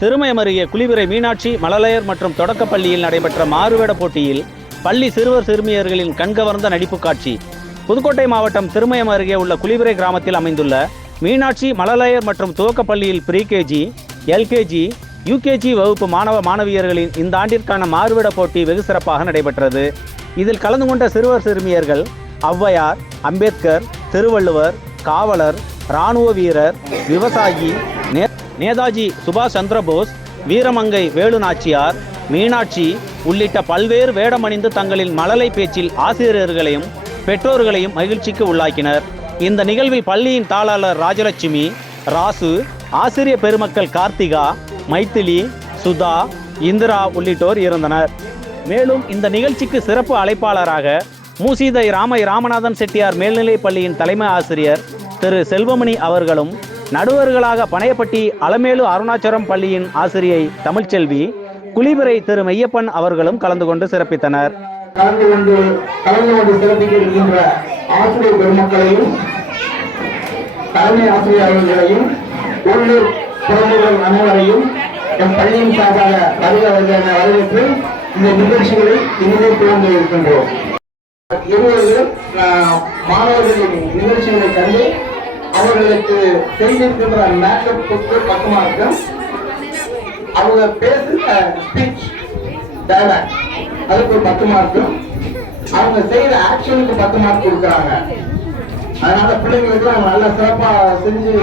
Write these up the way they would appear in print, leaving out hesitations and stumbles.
திருமயம் அருகே குளிவிரை மீனாட்சி மழலையர் மற்றும் தொடக்கப்பள்ளியில் நடைபெற்ற மாறுவேட போட்டியில் பள்ளி சிறுவர் சிறுமியர்களின் கண்கவர்ந்த நடிப்பு காட்சி. புதுக்கோட்டை மாவட்டம் திருமயம் அருகே உள்ள குளிவிரை கிராமத்தில் அமைந்துள்ள மீனாட்சி மழலையர் மற்றும் துவக்கப்பள்ளியில் ப்ரீகேஜி, எல்கேஜி, யூகேஜி வகுப்பு மாணவ மாணவியர்களின் இந்த ஆண்டிற்கான மாறுவேட போட்டி வெகு சிறப்பாக நடைபெற்றது. இதில் கலந்து கொண்ட சிறுவர் சிறுமியர்கள் ஔவையார், அம்பேத்கர், திருவள்ளுவர், காவலர், இராணுவ வீரர், விவசாயி, நேதாஜி சுபாஷ் சந்திரபோஸ், வீரமங்கை வேலு நாச்சியார், மீனாட்சி உள்ளிட்ட பல்வேறு வேடமணிந்து தங்களின் மழலை பேச்சில் ஆசிரியர்களையும் பெற்றோர்களையும் மகிழ்ச்சிக்கு உள்ளாக்கினர். இந்த நிகழ்வில் பள்ளியின் தாளாளர் ராஜலட்சுமி, ராசு, ஆசிரிய பெருமக்கள் கார்த்திகா, மைத்திலி, சுதா, இந்திரா உள்ளிட்டோர் இருந்தனர். மேலும் இந்த நிகழ்ச்சிக்கு சிறப்பு அழைப்பாளராக மூசிதை ராமநாதன் செட்டியார் மேல்நிலைப் பள்ளியின் தலைமை ஆசிரியர் திரு செல்வமணி அவர்களும், நடுவர்களாக பனையப்பட்டி அலமேலு அருணாச்சலம் பள்ளியின் ஆசிரியை தமிழ்ச்செல்வி, குளிவிரை திரு மெய்யப்பன் அவர்களும் கலந்து கொண்டு சிறப்பித்தனர். கலந்து கொண்டு சிறப்பிக்க இருக்கின்ற ஆசிரியர் பெருமக்களையும் தலைமை ஆசிரியர் அவர்களையும் உள்ளூர் குழந்தைகள் அனைவரையும் என் பள்ளியின் சார்பாக வரவேற்று இந்த நிகழ்ச்சிகளை இனிதே துவங்க இருக்கின்றோம். இருவர்களும் மாணவர்களின் நிகழ்ச்சிகளை கண்டு அவர்களுக்கு செய்திருக்கின்ற மேக்கப் 10 மார்க்கும், அவங்க பேசுகிற ஸ்பீச் டயலாக் அதுக்கு 10 மார்க்கும், அவங்க செய்யற ஆக்ஷனுக்கு 10 மார்க் கொடுக்குறாங்க. அதனால பிள்ளைங்களுக்கு அவங்க நல்லா சிறப்பா செஞ்சு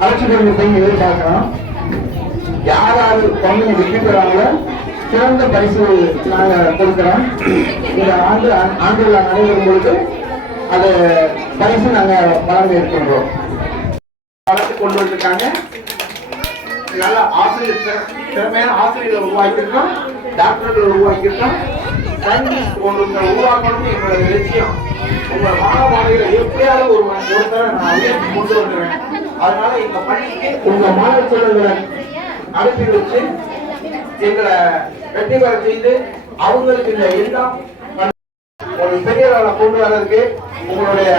அழைச்சிட்டு போய் எதிர்பார்க்கிறோம். யாராவது குழந்தைங்க வெற்றி பெறாங்களோ சிறந்த பரிசு நாங்கள் கொடுக்கிறோம். இந்த ஆண்டு விழா நடைபெறும் பொழுது அது பரிசு நாங்கள் வழங்க இருக்கின்றோம். வளர்த்து கொண்டு வந்திருக்காங்க. நல்ல ஆசிரியர், திறமையான ஆசிரியர்களை உருவாக்கியிருக்கோம், டாக்டர்களை உருவாக்கியிருக்கோம். சயின்டிஸ்ட் உருவாக்கணும் எங்களோட லட்சியம். உங்க மாணவ மாணவிகளை எப்படியாவது ஒரு தடவை நான் உயர்த்தி கொண்டு வந்துடுவேன். அதனால எங்க பள்ளிக்கு உங்க மாணவ செல்வங்களை அனுப்பி வச்சு எங்களை வெற்றி பெற செய்து அவங்களுக்கு இந்த எல்லாம் ஒரு பெரிய அளவில் கொண்டு வர்றதுக்கு உங்களுடைய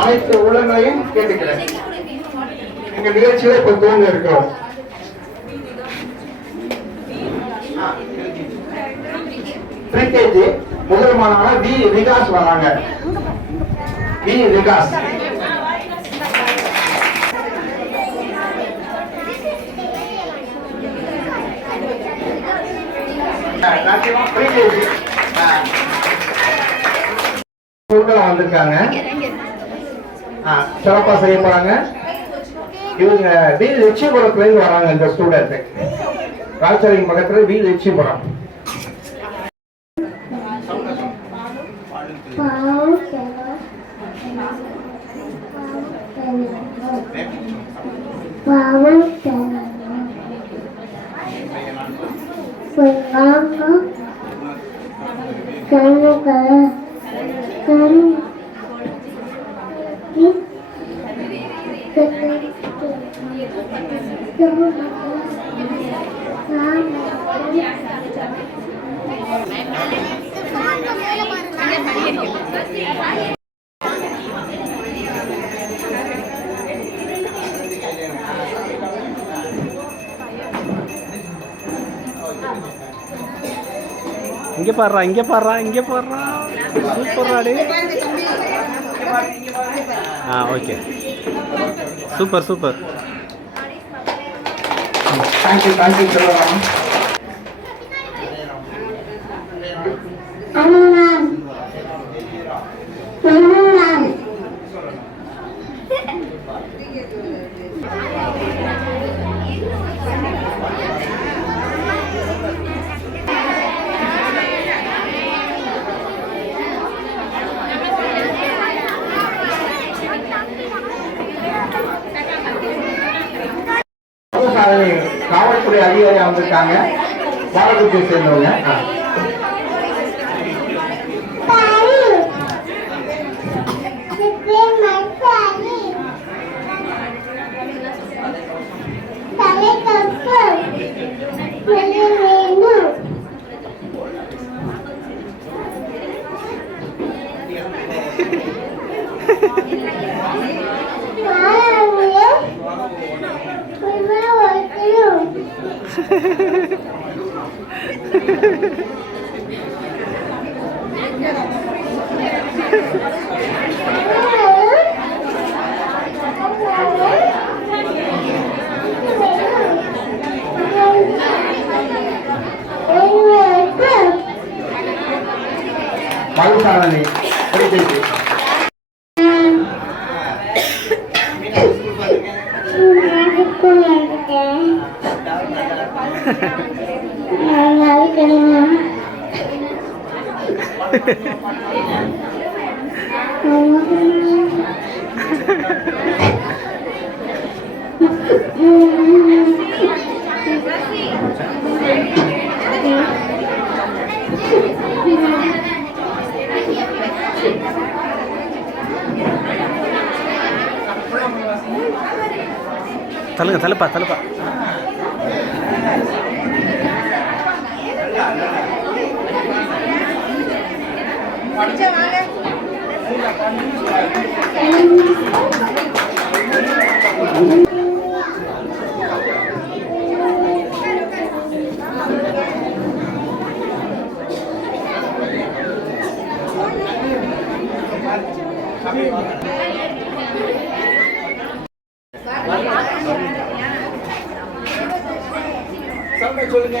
அனைத்து உள்ளங்களையும் கேட்டுக்கிறேன். எங்க நிகழ்ச்சியில இப்ப தோங்க இருக்கிறோம். ப்ரீகேஜி முதல் மாணவனா வி விகாஸ் வராங்க. வி விகாஸ் வந்திருக்காங்க, சிறப்பா செய்ய போறாங்க. இவங்க வி லட்சியபுரத்துல இருந்து வராங்க. இந்த ஸ்டூடெண்ட் ராஜாரின் பக்கத்துல வி லட்சியபுரம். இங்க பாடுறா, இங்க பாடுறா, இங்க பாடுறா, சூப்பர்ரா டே. Okay, super super. Thank you thank you சொல்லலாம். காவல்துறை அதிகாரியா வந்திருக்காங்க, பாலகுத்தியை சேர்ந்தவங்க. மதுசாரணி பிடிச்சிருக்கு. தள்ளுங்க, தள்ளுப்பா தள்ளுப்பா. சொல்லுங்க.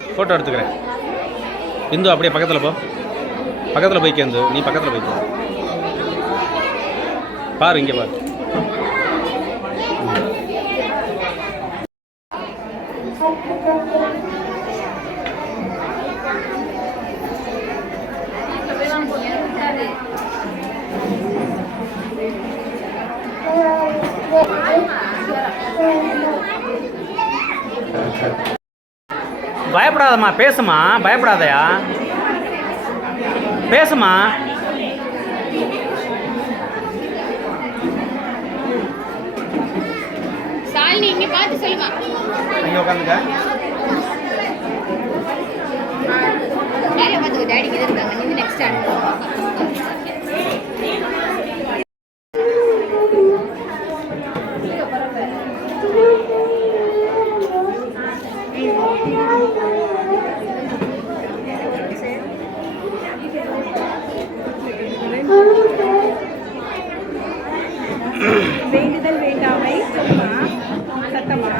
ஃபோட்டோ எடுத்துக்கிறேன். இந்து அப்படியே பக்கத்தில் போ, பக்கத்தில் போய்க்க. இந்து நீ பக்கத்தில் போய்க்க. பாரு, இங்கே பாரு. பயப்படாதம்மா, பேசுமா, பயப்படாதயா, பேசுமா. சாலினி இங்க பார்த்து சொல்லுமா. இங்க உட்காந்துக்க. மேலே பார்த்துக்கோ, டேடி கிட்ட இருக்காங்க. நீங்க நெக்ஸ்ட் வேண்டுதல் வேண்டாமை சொல்லுமா சத்தமா.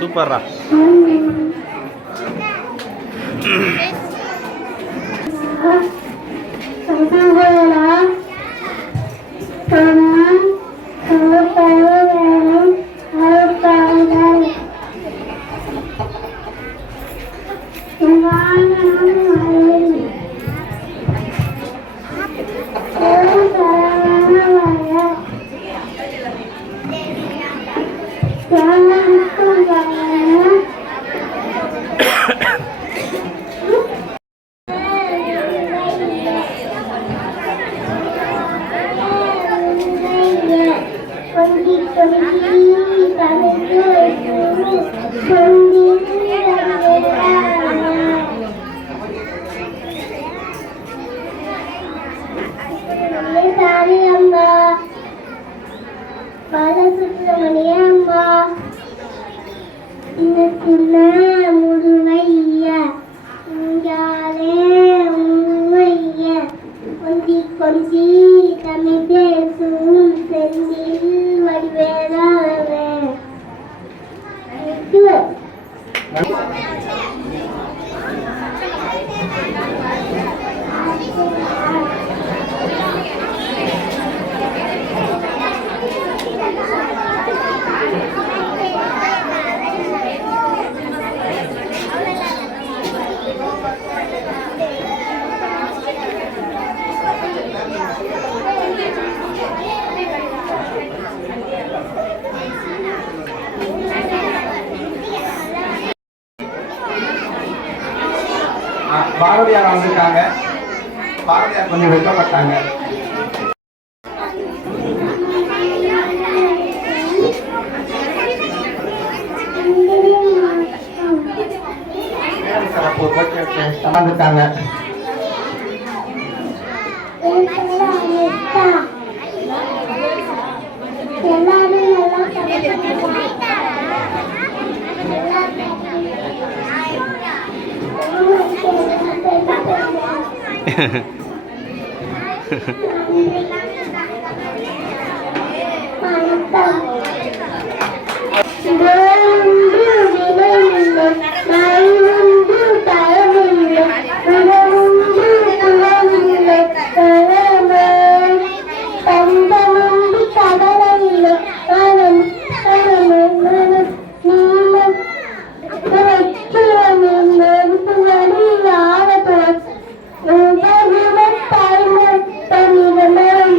சூப்பர்ரா. பாரதியார் வந்திருக்காங்க. பாரதியார் கொஞ்சம் வெட்டப்பட்டாங்க. வந்துட்டாங்க. Thank you.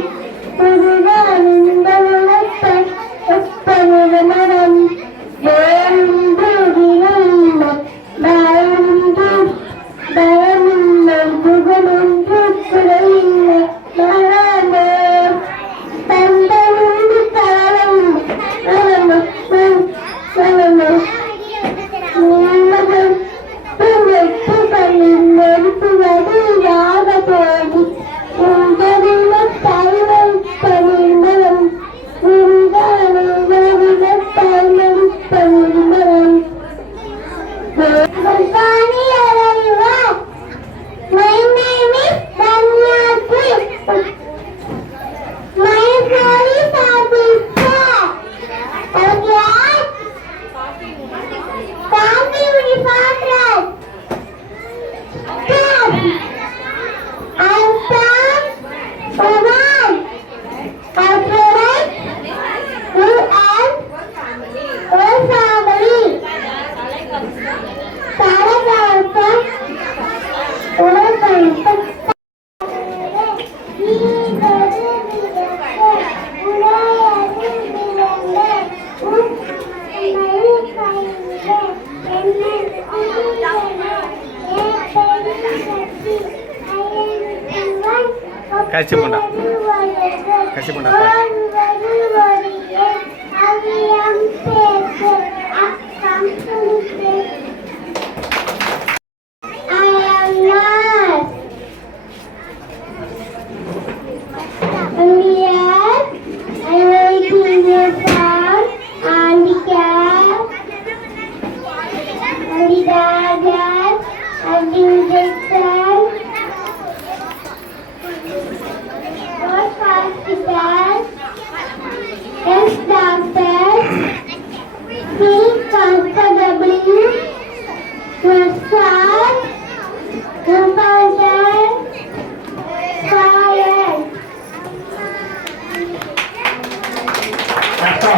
கட்சி போண்டா கட்சி போண்டா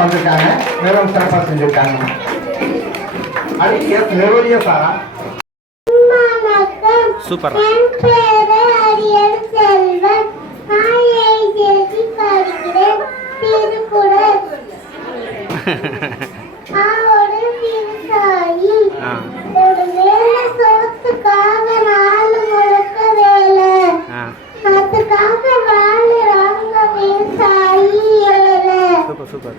வந்திருக்காங்க, மிகவும் சிறப்பாக செஞ்சிருக்காங்க. அடுத்து நெரோலியா சாரா. சூப்பர். சூப்பர்.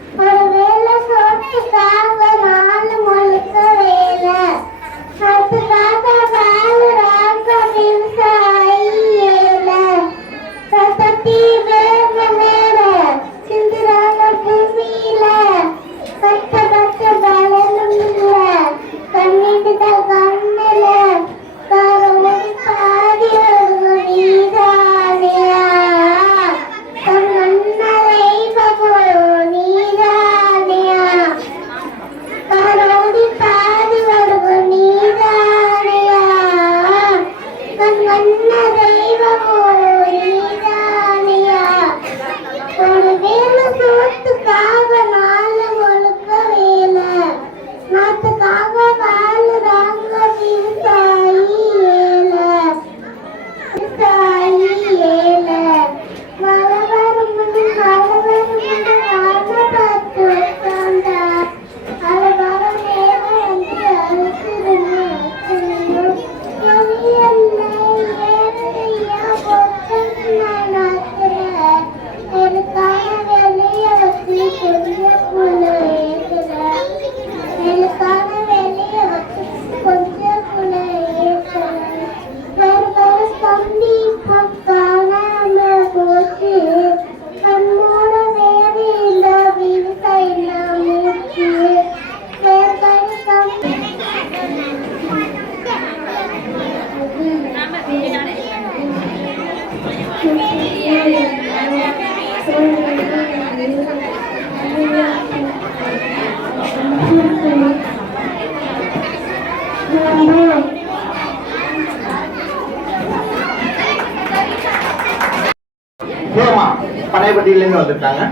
பனையப்பட்டியிலேருந்து வந்திருக்காங்க.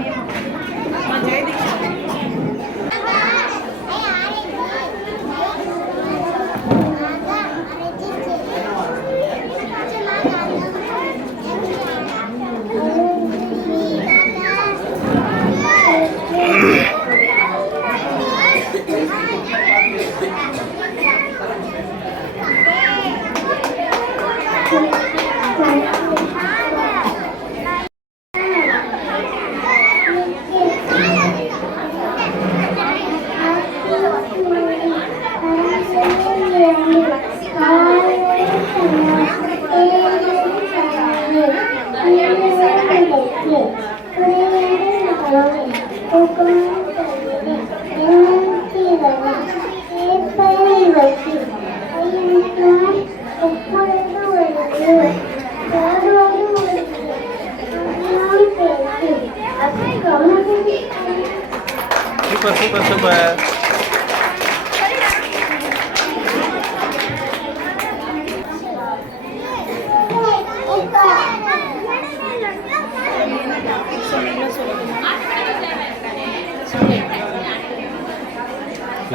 Super, super, super.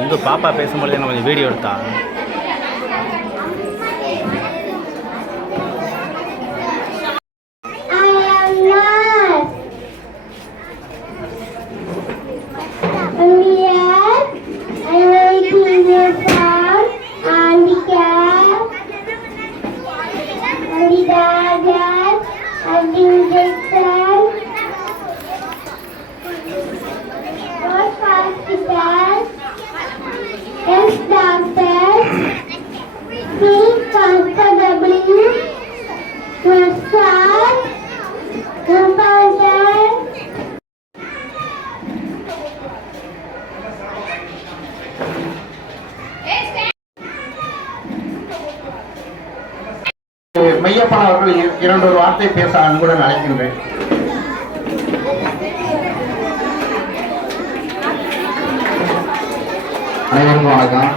எங்க பாப்பா பேசும்போது என்ன கொஞ்சம் வீடியோ எடுத்தா Dad, I've been மெய்யப்பன் அவர்கள் இரண்டு ஒரு வார்த்தை பேச அன்புடன் அழைக்கின்றேன். அனைவருக்கும் வணக்கம்.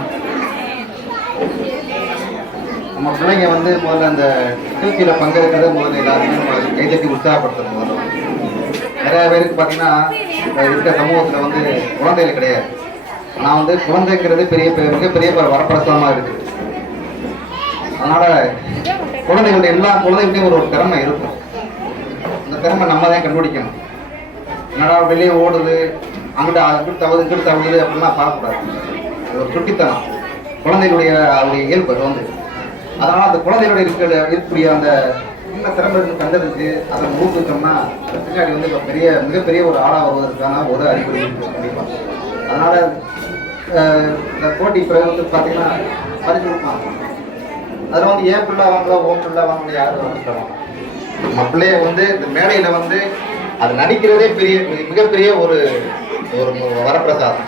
நம்ம பிள்ளைங்க வந்து முதல்ல அந்த நிகழ்ச்சியில பங்கெடுக்கிறத முதல்ல எல்லாருமே நம்ம கைதட்டி உற்சாகப்படுத்தணும். முதல்ல நிறைய பேருக்கு பார்த்தீங்கன்னா இருக்கிற சமூகத்தில் வந்து குழந்தைகள் கிடையாது. ஆனால் வந்து குழந்தைங்கிறது மிகப்பெரிய வரப்பிரசாதமாக இருக்குது. அதனால குழந்தைகளுடைய எல்லா குழந்தைகிட்டையும் ஒரு திறமை இருக்கும். அந்த திறமை நம்ம தான் கண்டுபிடிக்கணும். என்னடா வெளியே ஓடுது, அங்கிட்டு தவறுது அப்படின்லாம் பார்க்கக்கூடாது. அது ஒரு சுட்டித்தனம், குழந்தைகளுடைய அவருடைய இயல்பு வந்து. அதனால அந்த குழந்தைகளுடைய இருக்கக்கூடிய அந்த சின்ன திறமை கண்டதுக்கு அதை ஊக்குவித்தோம்னா பின்னாடி வந்து இப்போ மிகப்பெரிய ஒரு ஆளாக வருவதற்கான ஒரு அறிகுறி இருக்குது கண்டிப்பாக. அதனால இந்த போட்டி பிறகு வந்து பார்த்தீங்கன்னா பரிசு கொடுப்பாங்க. அதில் வந்து ஏன் பிள்ளை வாங்கல ஓம் பிள்ளை வாங்கல யாரும் வாங்கிக்கலாம். நம்ம பிள்ளைய வந்து இந்த மேடையில் வந்து அது நடிக்கிறதே மிகப்பெரிய ஒரு வரப்பிரசாதம்.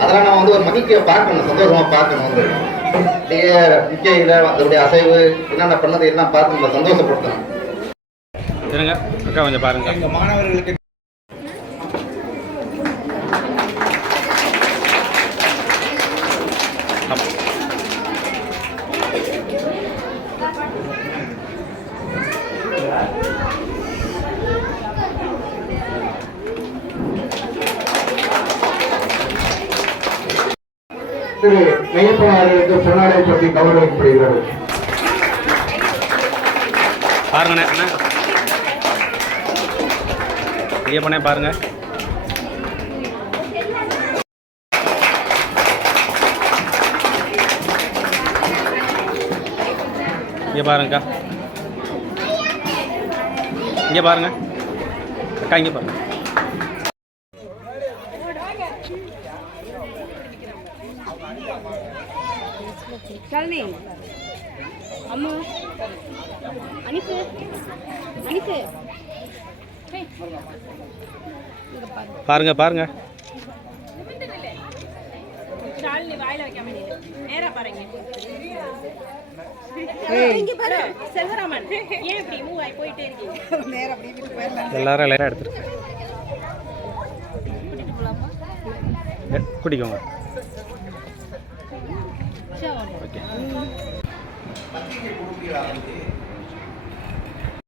அதெல்லாம் நம்ம வந்து ஒரு மகிழ்ச்சியை பார்க்கணும், சந்தோஷமா பார்க்கணும். வந்து நிக்கையில அதனுடைய அசைவு என்னென்ன பண்ணது எல்லாம் பார்த்து நம்ம சந்தோஷப்படுத்தணும். இருங்க அக்கா கொஞ்சம் பாருங்க. எங்க மாணவர்களுக்கு திரு மெய்யப்பன் அவர்களுக்கு பொன்னாடை சொல்லி கௌரவிக்கப்படுகிறது. பாருங்கண்ணே அண்ணா ஐயப்பனே பாருங்க. இங்கே பாருங்கக்கா, இங்கே பாருங்க அக்கா, இங்கே பாருங்க. ஷாலினி அம்மா அனிசு பாருங்க பாருங்க. ஷாலினி வாயில வைக்காம நேரா பாருங்க. செல்வராமன் ஏன் இப்படி மூவ் ஆகி போயிட்டே இருக்கீங்க? நேரா அப்படியே வீட்டுக்கு போயிடலாம். எல்லாரும் லைட்டாக எடுத்துருக்கு குடிக்கோங்க. ஓகே.